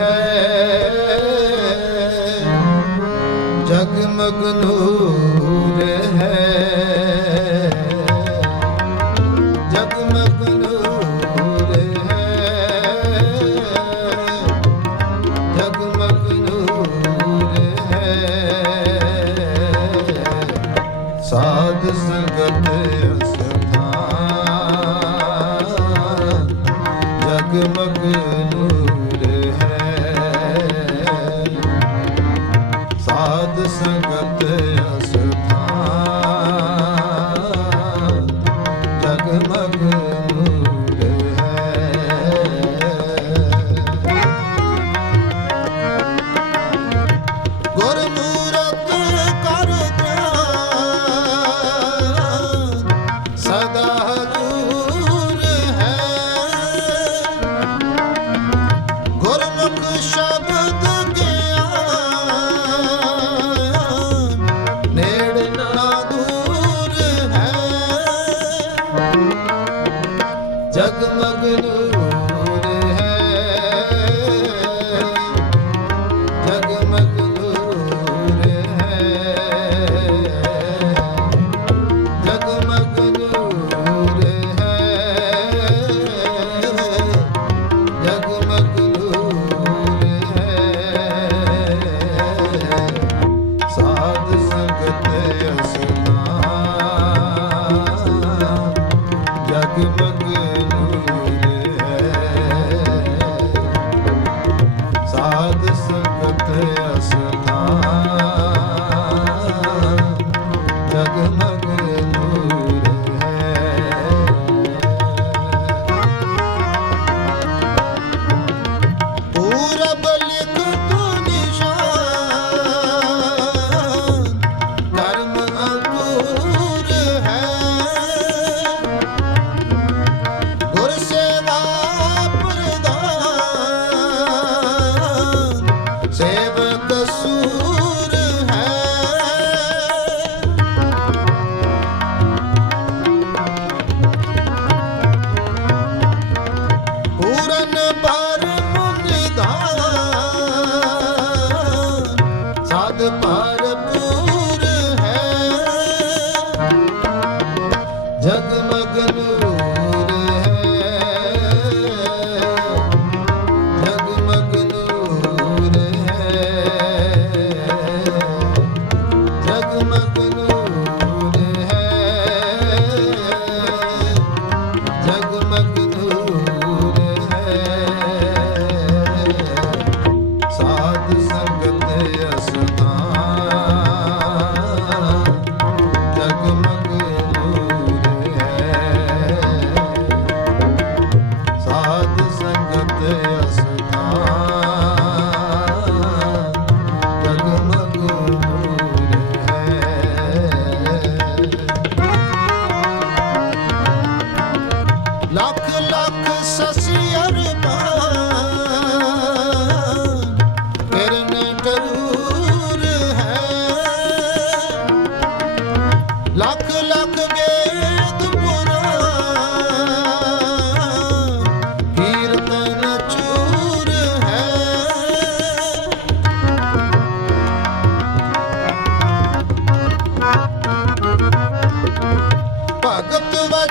ਹੈ। ਜਗਮਗ ਨੂਰ ਹੈ। ਜਗਮਗ ਨੂਰ ਹੈ। ਜਗਮਗ ਨੂਰ ਹੈ। ਸਾਧ ਸੰਗਤ ਅਸਥਾਨ। ਜਗਮਗ ਨੂਰ ਸਾਧ ਸੰਗਤ ਸਾਧ ਸੰਗਤ ਜਗਤ